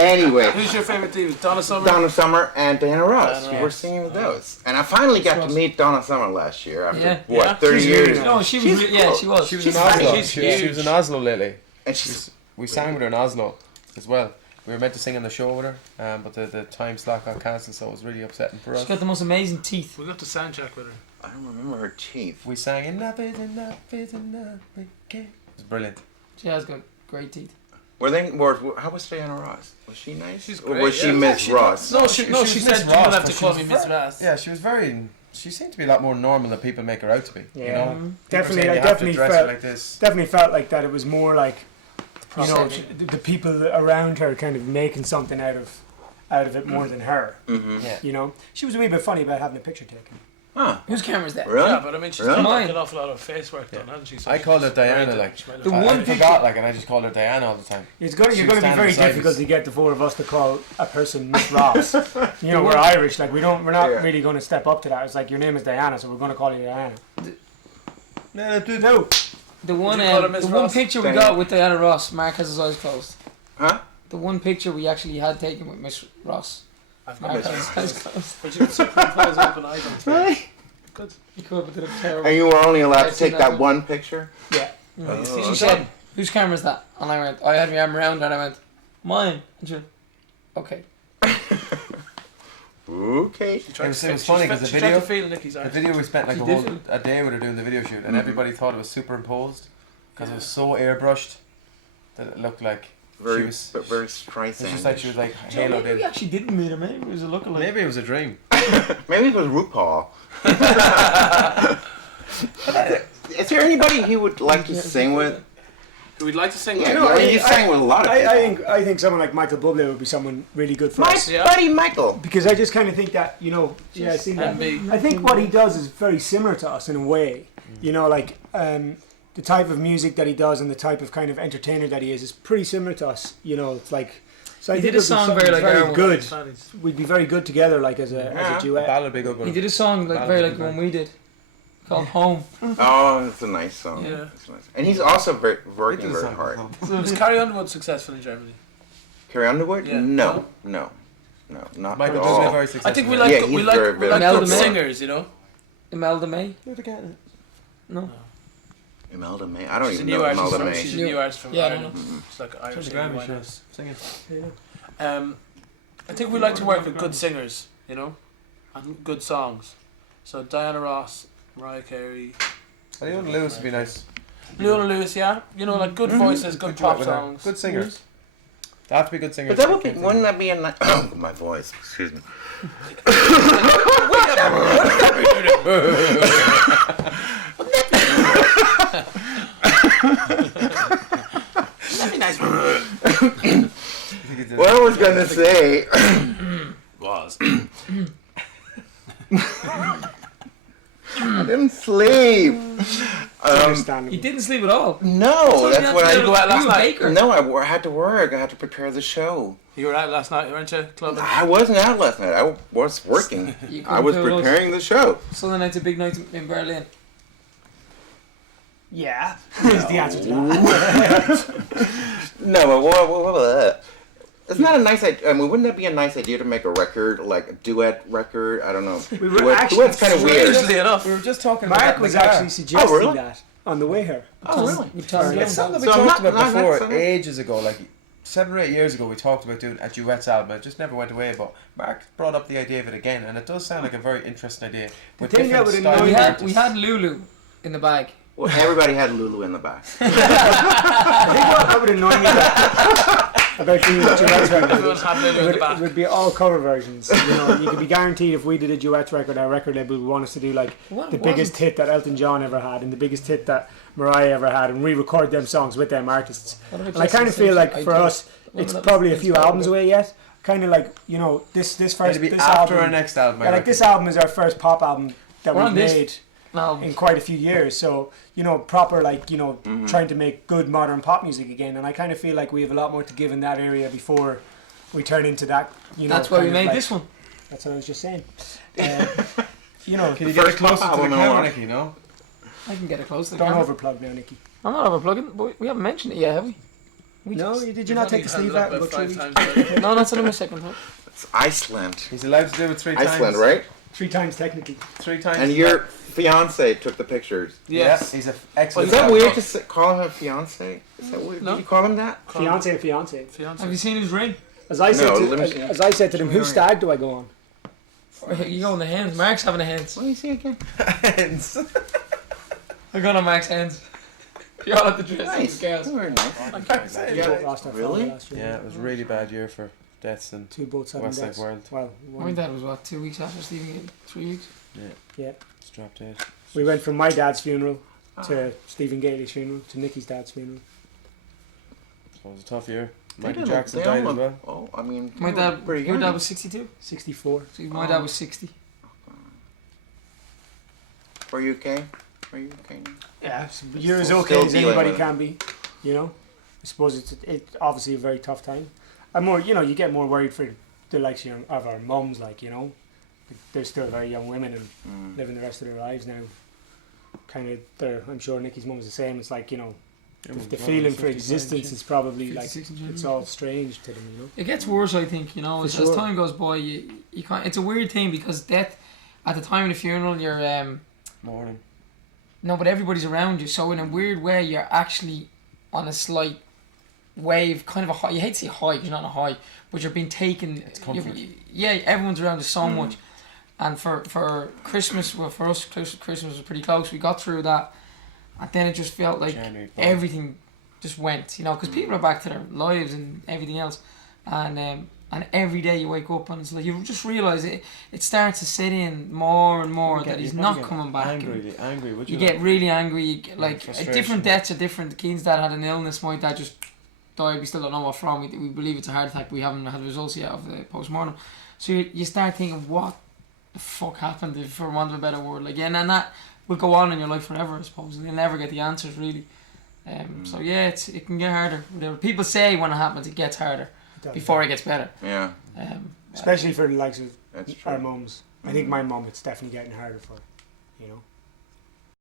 Anyway. Who's your favourite Divas? Donna Summer? Donna Summer and Diana Ross. Diana We're Ross. singing with those. And I finally got to meet Donna Summer last year after, Yeah. 30 years? No, she was. She was. She was in Oslo. She's She was in Oslo lately. And she's... We sang with her in Oslo as well. We were meant to sing on the show with her, but the time slot got cancelled, so it was really upsetting for us. She's got the most amazing teeth. We got to sound check with her. I don't remember her teeth. We sang enough is enough is enough. Okay. It was brilliant. She has got great teeth. How was Diana Ross? Was she nice? She's Or great, was she yeah. Miss Ross? No, she was said Miss you Ross, don't have but to she call was me Miss Ross. Yeah, she was very. She seemed to be a lot more normal than people make her out to be. Yeah. You know, People Definitely, say I you have to definitely dress her felt like this. definitely felt like that. It was more like, you know, Process. the people around her kind of making something out of it more than her. Mm-hmm. Yeah. You know, she was a wee bit funny about having a picture taken. Huh. Whose camera is that? Really? Yeah, but I mean, she's Really? done Mine. an awful lot of face work done, hasn't she? So I called her she's Diana, great, like, she might the have- one I picture- forgot, like, and I just called her Diana all the time. It's going She to was be standing very beside difficult us. to get the four of us to call a person Miss Ross. You know, we're Irish. Like we're not Yeah. really going to step up to that. It's like your name is Diana, so we're going to call you Diana. No, dude. No. The one, you call her Miss the one Ross? picture we Diana. got with Diana Ross, Mark has his eyes closed. Huh? The one picture we actually had taken with Miss Ross, I've got Mark Miss has his Ross. eyes closed. But you can superimpose open eyes on it. Really? Good. You could, but they look terrible. And you were only allowed I've to seen take that that one. one picture? Yeah. Oh, She okay. said, "Whose camera is that?" And I went, "I had my arm around," and I went, "Mine." And she went, "Okay." Okay. She tried It was to funny 'cause the she tried video- to feel Nicky's eyes. The video we spent like She a did whole a day with her doing the video shoot, and everybody thought it was superimposed because it was so airbrushed that it looked like Very, she was. but very It's just Streisand. like she was like Joe, haloed maybe we in. actually didn't meet her. Maybe it was a lookalike. Maybe it was a dream. Maybe it was RuPaul. Is there anybody he would like to sing with? Who we'd like to sing Yeah, with? know, I mean, you sang with a lot of people. I think someone like Michael Bublé would be someone really good for My us. Yeah. buddy Michael. Because I just kind of think that, you know, yeah, I see that. And me. I think what he does is very similar to us in a way. You know, like the type of music that he does and the type of kind of entertainer that he is pretty similar to us. You know, it's like. So I He think did a it would be song something very like our one. good. Fannies. We'd be very good together, like as a Yeah. duet. Ballad would be a good one. He did a song like very like the one we did, called "Home." Oh, it's a nice song. Yeah. It's nice. And he's also He working did a very song hard. called- Was Carrie Underwood successful in Germany? Carrie Underwood? Yeah. No, not Michael at Bublé all. very successful. I think we Yeah, like he's we very, like very good successful. singers, you know. Imelda May. No. Imelda May. I don't She's a even new know artist. Imelda from- May. She's a new artist from Yeah, I Ireland. know. She's like Turn Irish. the Grammy Amy show. Winehouse. Sing it. I think we like to work with good singers, you know, and good songs. So Diana Ross, Mariah Carey, Leona Lewis would be nice. Leona Lewis, yeah, you know, like good voices, good duet pop with her. songs. Good singers. They have to be good singers. But that I would be, can't think wouldn't of that be a nice... Oh, my voice. Excuse me. That'd be nice. it. What I was going to say... Was. I didn't sleep. Understandable. He didn't sleep at all. No, that's what to go I... out last You a night. baker. No, I had to work. I had to prepare the show. You were out last night, weren't you? Clubbing. I wasn't out last night. I was working. You I was couldn't do those. preparing the show. Sunday night's a big night in Berlin. Yeah, is the answer to that. No, but what? It's not a nice idea. I mean, wouldn't that be a nice idea to make a record, like a duet record? I don't know. We were actually Duet's kind of weird. Strangely enough. We were just talking about Mark that in was the car. actually suggesting really? that on the way here. Oh, really? We talked It's something we So I'm talked not- about not before something- ages ago, like 7 or 8 years ago. We talked about doing a duets album. It just never went away. But Mark brought up the idea of it again, and it does sound like a very interesting idea. With thing that different would styles annoy of We had artists. we had Lulu in the bag. Well, everybody had Lulu in the back. I think what would annoy me about doing a duet Everyone record had Lily in the it back. would be all cover versions. You know, you could be guaranteed if we did a duet record, our record label would want us to do like What the was biggest it? hit that Elton John ever had and the biggest hit that Mariah ever had, and re-record them songs with them artists. What about And I kind of Justin feel like Simpson? for I us, Well, it's that probably a was few inspired albums by- away yet. Kind of like, you know, this first It'll be this after album, our next album. I yeah, like reckon. this album is our first pop album that We're we've on this- made No. in quite a few years. So, you know, proper like, you know, trying to make good modern pop music again. And I kind of feel like we have a lot more to give in that area before we turn into that, you know. That's why we kind of made like- this one. That's what I was just saying. You know, Can you get it First pop closer to the album in a camera, while. Nicky? No. I can get it close to the don't camera. overplug now, Nicky. I'm not overplugging, but we haven't mentioned it yet, have we? No, did you not take the sleeve out? and About go through 5 each- times already. No, that's only my second time. It's Iceland. He's allowed to do it 3 times. Iceland, right? 3 times technically. 3 times. And your fiance took the pictures. Yes. Yeah, he's an excellent. Is that Yeah. weird to call him a fiance? Is that weird? No. Did you call him that? Fiance and fiance. Fiance. Have you seen his ring? As I said, No, to, let me as, see. as I said to them, whose stag do I go on? You go on the hands. Mark's having a hands. Let me see again. Hands. I got on Mark's hands. You all have to dress Nice. girls. Very nice. We both lost our really? father last year. Yeah, it was a really bad year for deaths and 2 boats, 7 Westlife deaths. World. Well, My one. dad was what, 2 weeks after Stephen King? 3 weeks? Yeah. it's dropped dead. We went from my dad's funeral to Stephen Gailey's funeral to Nicky's dad's funeral. So it was a tough year. They Michael didn't- Jackson they died all as well. look- Oh, I mean, My they were dad, pretty your young. dad was 62? 64. See, my dad was 60. Were you okay? Were you okay? Yeah, you're as Still okay as dealing anybody with it. can be. You know, I suppose it's obviously a very tough time. I'm more, you know, you get more worried for the likes of our mums, like, you know, they're still very young women and living the rest of their lives now. Kind of, I'm sure Nicky's mum is the same. It's like, you know, the feeling for existence is probably like 56 in January. it's all strange to them, you know. It gets worse, I think, you know, as For sure. time goes by, you can't, it's a weird thing because death, at the time of the funeral, you're, Morning. no, but everybody's around you, so in a weird way, you're actually on a slight wave, kind of a high. You hate to say high, you're not on a high, but you're being taken. It's comfort. Yeah, everyone's around you so much. And for Christmas, well, for us, Christmas was pretty close. We got through that, and then it just felt like January, everything just went, you know, because people are back to their lives and everything else, and every day you wake up and it's like you just realise it starts to set in more and more that he's not coming back. Angry, would You you? get really angry. You get, like frustration. different deaths are different. Keane's dad had an illness. My dad just died. We still don't know what from. We believe it's a heart attack. We haven't had results yet of the post-mortem. So you start thinking, what the fuck happened, if, for want of a better word, like, and that will go on in your life forever, I suppose, and you'll never get the answers really. So yeah, it can get harder. Whatever people say when it happens, it gets harder before it gets better. Yeah, Especially for the likes of that's true. our mums. I think my mum, it's definitely getting harder for her, you know.